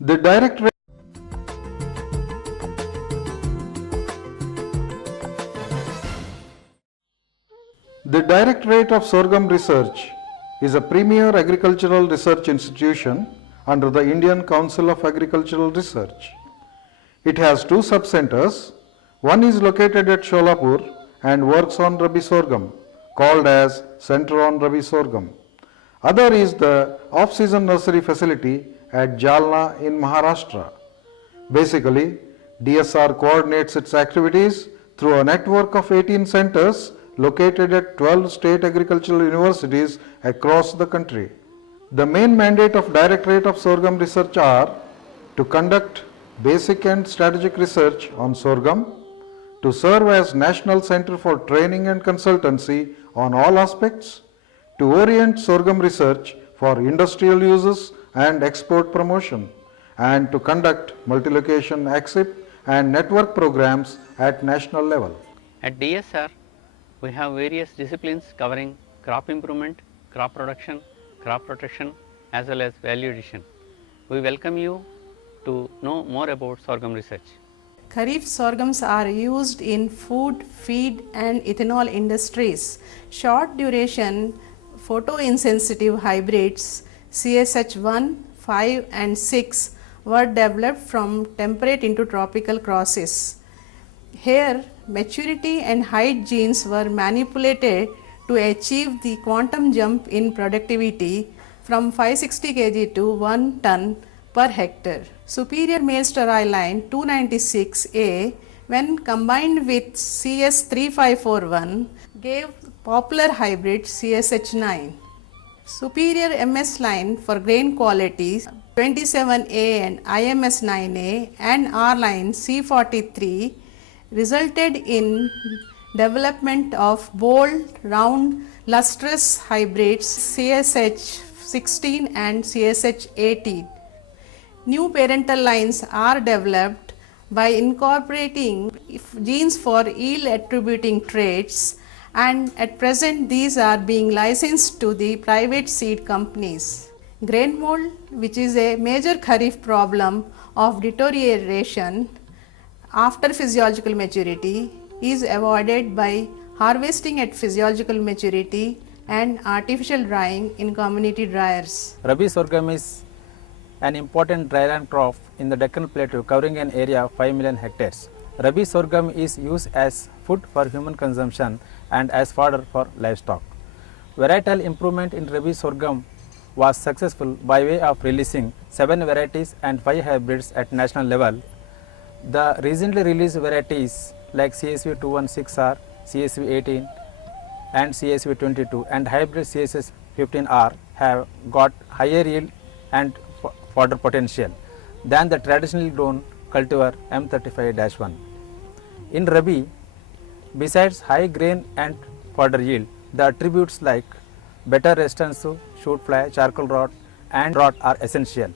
The direct rate The Directorate of Sorghum Research is a premier agricultural research institution under the Indian Council of Agricultural Research. It has two sub-centers. One is located at Sholapur and works on Rabi sorghum, called as Center on Rabi Sorghum. Other is the off-season nursery facility at Jalna in Maharashtra. Basically, DSR coordinates its activities through a network of 18 centers located at 12 state agricultural universities across the country. The main mandate of Directorate of Sorghum Research are to conduct basic and strategic research on sorghum, to serve as National Center for Training and Consultancy on all aspects, to orient sorghum research for industrial uses and export promotion, and to conduct multi-location AXIP and network programs at national level. At DSR, we have various disciplines covering crop improvement, crop production, crop protection as well as value addition. We welcome you to know more about sorghum research. Kharif sorghums are used in food, feed and ethanol industries. Short duration photoinsensitive hybrids CSH1, 5 and 6 were developed from temperate into tropical crosses. Here, maturity and height genes were manipulated to achieve the quantum jump in productivity from 560 kg to 1 ton per hectare. Superior male sterile line 296A, when combined with CS3541, gave popular hybrid CSH9. Superior MS line for grain quality 27A and IMS9A and R line C43 resulted in development of bold, round, lustrous hybrids CSH16 and CSH18. New parental lines are developed by incorporating genes for yield attributing traits, and at present these are being licensed to the private seed companies. Grain mold, which is a major kharif problem of deterioration after physiological maturity, is avoided by harvesting at physiological maturity and artificial drying in community dryers. Rabi sorghum is an important dryland crop in the Deccan Plateau covering an area of 5 million hectares. Rabi sorghum is used as food for human consumption and as fodder for livestock. Varietal improvement in Rabi sorghum was successful by way of releasing 7 varieties and 5 hybrids at national level. The recently released varieties like CSV216R, CSV18 and CSV22 and hybrid CSS15R have got higher yield and fodder potential than the traditionally grown cultivar M35-1. In Rabi, besides high grain and fodder yield, the attributes like better resistance to shoot fly, charcoal rot and rot are essential.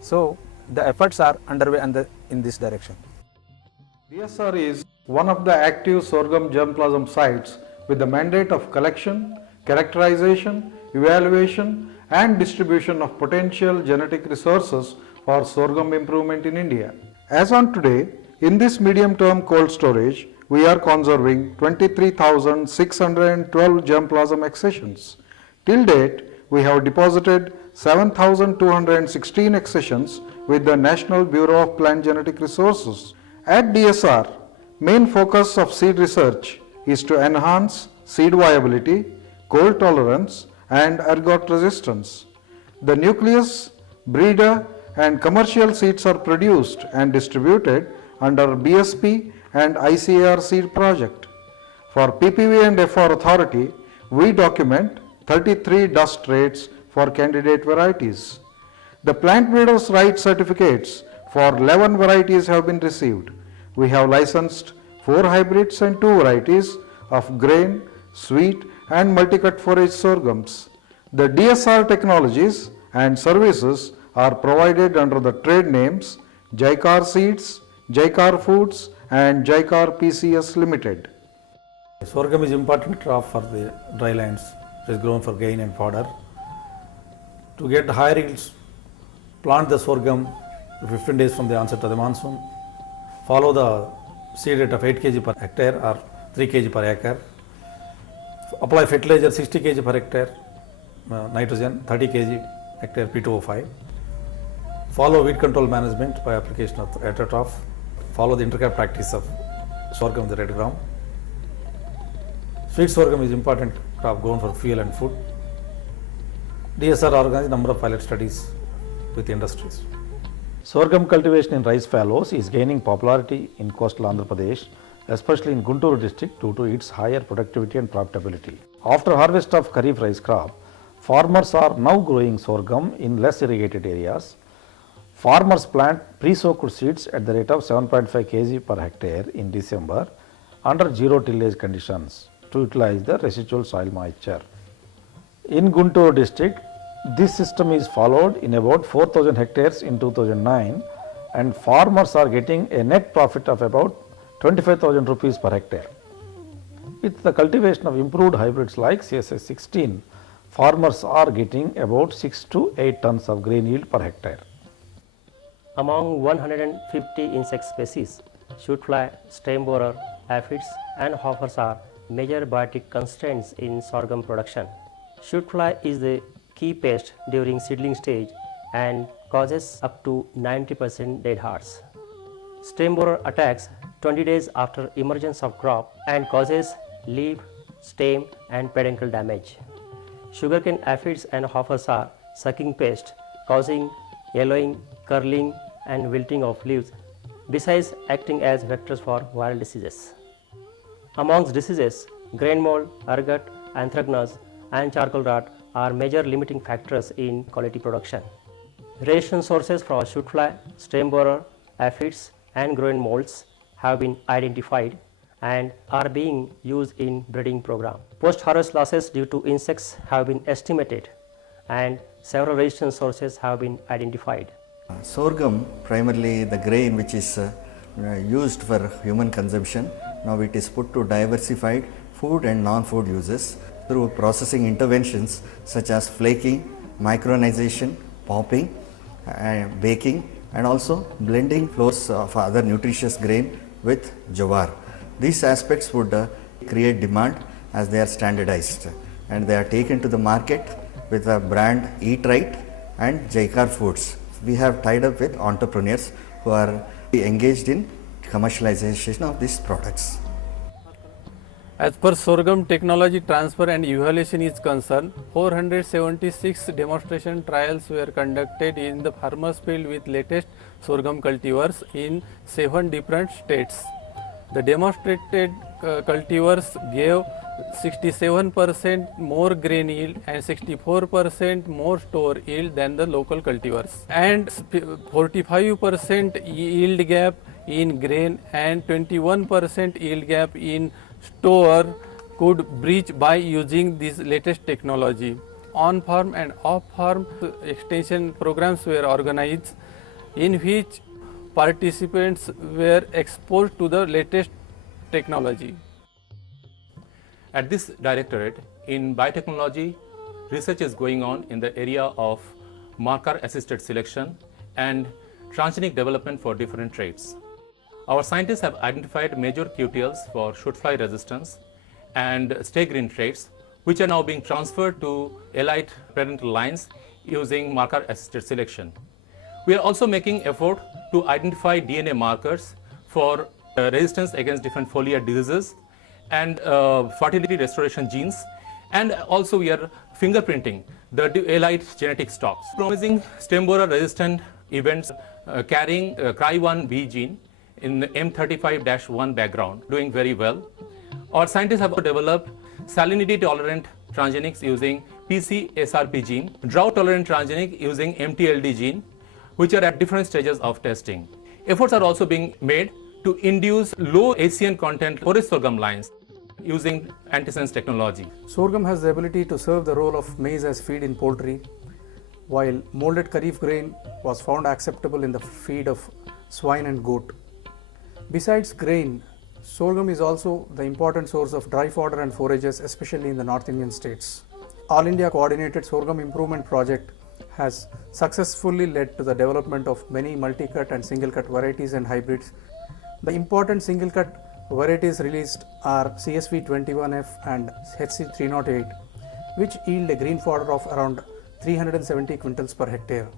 So, the efforts are underway in this direction. DSR is one of the active sorghum germplasm sites with the mandate of collection, characterization, evaluation and distribution of potential genetic resources for sorghum improvement in India. As on today, in this medium-term cold storage, we are conserving 23,612 germplasm accessions. Till date, we have deposited 7,216 accessions with the National Bureau of Plant Genetic Resources. At DSR, main focus of seed research is to enhance seed viability, cold tolerance and ergot resistance. The nucleus, breeder and commercial seeds are produced and distributed under BSP and ICAR seed project. For PPV and FR authority, we document 33 dust rates for candidate varieties. The plant breeders' rights certificates for 11 varieties have been received. We have licensed 4 hybrids and 2 varieties of grain, sweet and multi-cut forage sorghums. The DSR technologies and services are provided under the trade names Jaikar Seeds, Jaikar Foods and Jaikar PCS Limited. Sorghum is important crop for the drylands. It is grown for grain and fodder. To get higher yields, plant the sorghum 15 days from the onset of the monsoon. Follow the seed rate of 8 kg per hectare or 3 kg per acre. Apply fertilizer 60 kg per hectare, nitrogen 30 kg hectare P2O5. Follow weed control management by application of Atrotroph. Follow the intercrop practice of sorghum, the red gram. Sweet sorghum is important crop grown for fuel and food. DSR organized number of pilot studies with industries. Sorghum cultivation in rice fallows is gaining popularity in coastal Andhra Pradesh, especially in Guntur district due to its higher productivity and profitability. After harvest of kharif rice crop, farmers are now growing sorghum in less irrigated areas. Farmers plant pre-soaked seeds at the rate of 7.5 kg per hectare in December under zero tillage conditions to utilize the residual soil moisture. In Guntur district, this system is followed in about 4,000 hectares in 2009 and farmers are getting a net profit of about 25,000 rupees per hectare. With the cultivation of improved hybrids like CSS 16, farmers are getting about 6 to 8 tons of grain yield per hectare. Among 150 insect species, shoot fly, stem borer, aphids and hoppers are major biotic constraints in sorghum production. Shoot fly is the key pest during seedling stage and causes up to 90% dead hearts. Stem borer attacks 20 days after emergence of crop and causes leaf, stem and peduncle damage. Sugarcane aphids and hoppers are sucking pests causing yellowing, curling and wilting of leaves, besides acting as vectors for viral diseases. Amongst diseases, grain mold, ergot, anthracnose and charcoal rot are major limiting factors in quality production. Resistance sources for shoot fly, stem borer, aphids and grain molds have been identified and are being used in breeding program. Post-harvest losses due to insects have been estimated and several resistance sources have been identified. Sorghum, primarily the grain which is used for human consumption, now it is put to diversified food and non-food uses through processing interventions such as flaking, micronization, popping, baking and also blending flours of other nutritious grain with jowar. These aspects would create demand as they are standardized and they are taken to the market with the brand Eat Right and Jaikar Foods. We have tied up with entrepreneurs who are engaged in commercialization of these products. As per sorghum technology transfer and evaluation is concerned, 476 demonstration trials were conducted in the farmers field with latest sorghum cultivars in 7 different states. The demonstrated cultivars gave 67% more grain yield and 64% more store yield than the local cultivars, and 45% yield gap in grain and 21% yield gap in store could breach by using this latest technology. On-farm and off-farm extension programs were organized in which participants were exposed to the latest technology. At this directorate, in biotechnology, research is going on in the area of marker-assisted selection and transgenic development for different traits. Our scientists have identified major QTLs for shoot fly resistance and stay green traits, which are now being transferred to elite parental lines using marker-assisted selection. We are also making effort to identify DNA markers for resistance against different foliar diseases and fertility restoration genes, and also we are fingerprinting the elite genetic stocks. Promising stem borer resistant events carrying Cry1B gene in M35-1 background, doing very well. Our scientists have developed salinity tolerant transgenics using PC-SRP gene, drought tolerant transgenic using MTLD gene, which are at different stages of testing. Efforts are also being made to induce low HCN content forage sorghum lines using antisense technology. Sorghum has the ability to serve the role of maize as feed in poultry, while molded kharif grain was found acceptable in the feed of swine and goat. Besides grain, sorghum is also the important source of dry fodder and forages, especially in the North Indian states. All India Coordinated Sorghum Improvement Project has successfully led to the development of many multi-cut and single-cut varieties and hybrids. The important single-cut varieties released are CSV21F and HC308, which yield a green fodder of around 370 quintals per hectare.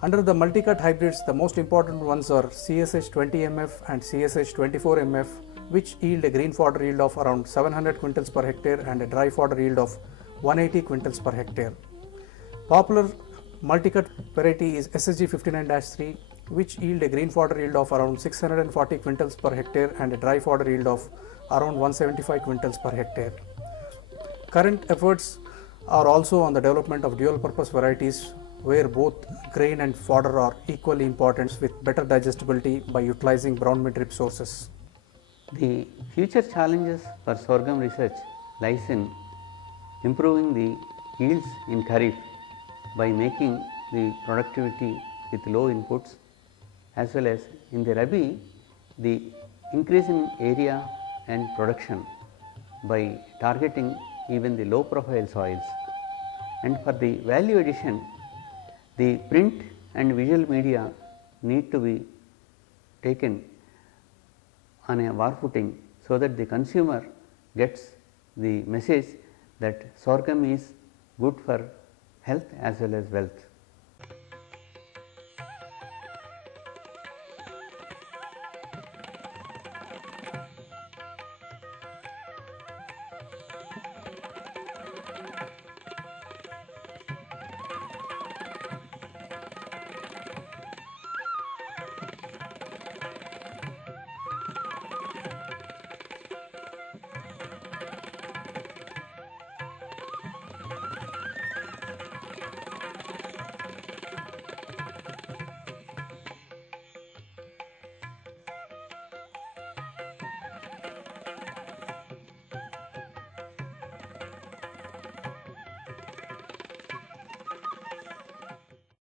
Under the multi-cut hybrids, the most important ones are CSH20MF and CSH24MF, which yield a green fodder yield of around 700 quintals per hectare and a dry fodder yield of 180 quintals per hectare. Popular multi-cut variety is SSG59-3, which yield a green fodder yield of around 640 quintals per hectare and a dry fodder yield of around 175 quintals per hectare. Current efforts are also on the development of dual purpose varieties where both grain and fodder are equally important with better digestibility by utilizing brown mid-rib sources. The future challenges for sorghum research lies in improving the yields in Kharif by making the productivity with low inputs, as well as in the Rabi the increase in area and production by targeting even the low profile soils. And for the value addition, the print and visual media need to be taken on a war footing so that the consumer gets the message that sorghum is good for health as well as wealth.